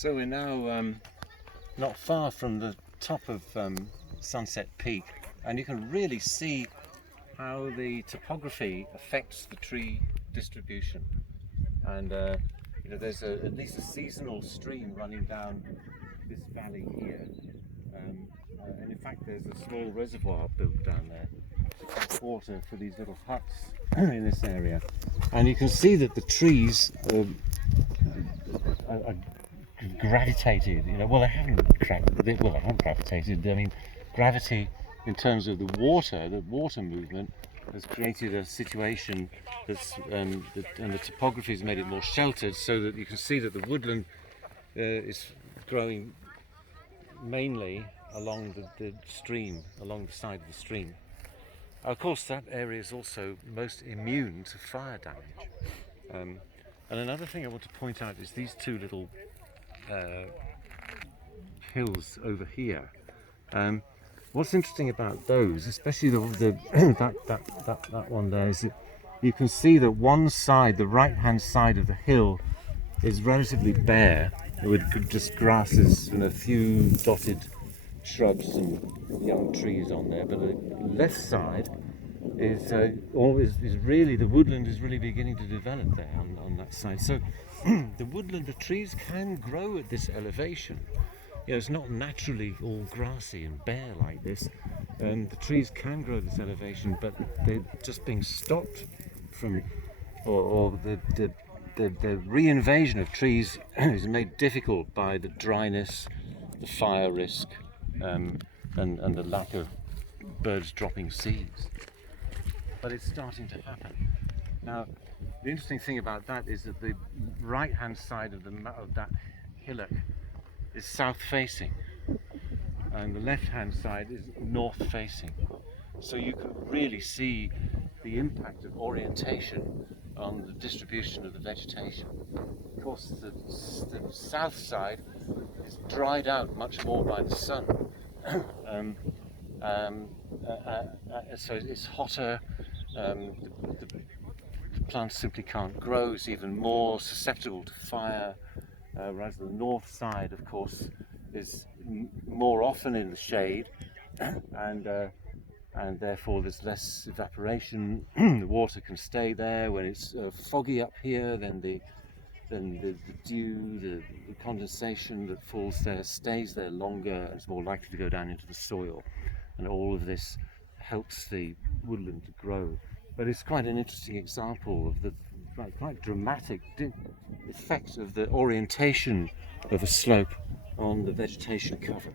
So we're now not far from the top of Sunset Peak, and you can really see how the topography affects the tree distribution. And there's at least a seasonal stream running down this valley here, and in fact there's a small reservoir built down there to catch water for these little huts in this area. And you can see that the trees are gravitated, well, they haven't gravitated. I mean, gravity in terms of the water movement has created a situation that's and the topography has made it more sheltered, so that you can see that the woodland is growing mainly along the stream, along the side of the stream. Of course, that area is also most immune to fire damage. And another thing I want to point out is these two little hills over here. What's interesting about those, especially that one there, is that you can see that one side, the right-hand side of the hill, is relatively bare, with just grasses and a few dotted shrubs and young trees on there. But the left side is really, the woodland is really beginning to develop there on that side. So the trees can grow at this elevation. It's not naturally all grassy and bare like this, and the trees can grow at this elevation, but they're just being stopped from, or the reinvasion of trees is made difficult by the dryness, the fire risk, and the lack of birds dropping seeds. But it's starting to happen. Now, the interesting thing about that is that the right-hand side of that hillock is south-facing, and the left-hand side is north-facing. So you can really see the impact of orientation on the distribution of the vegetation. Of course, the south side is dried out much more by the sun, so it's hotter. The plants simply can't grow. It's even more susceptible to fire. Whereas the north side, of course, is more often in the shade, and therefore there's less evaporation. The water can stay there. When it's foggy up here, then the dew, the condensation that falls there stays there longer. It's more likely to go down into the soil, and all of this helps the woodland to grow. But it's quite an interesting example of the quite dramatic effect of the orientation of a slope on the vegetation cover.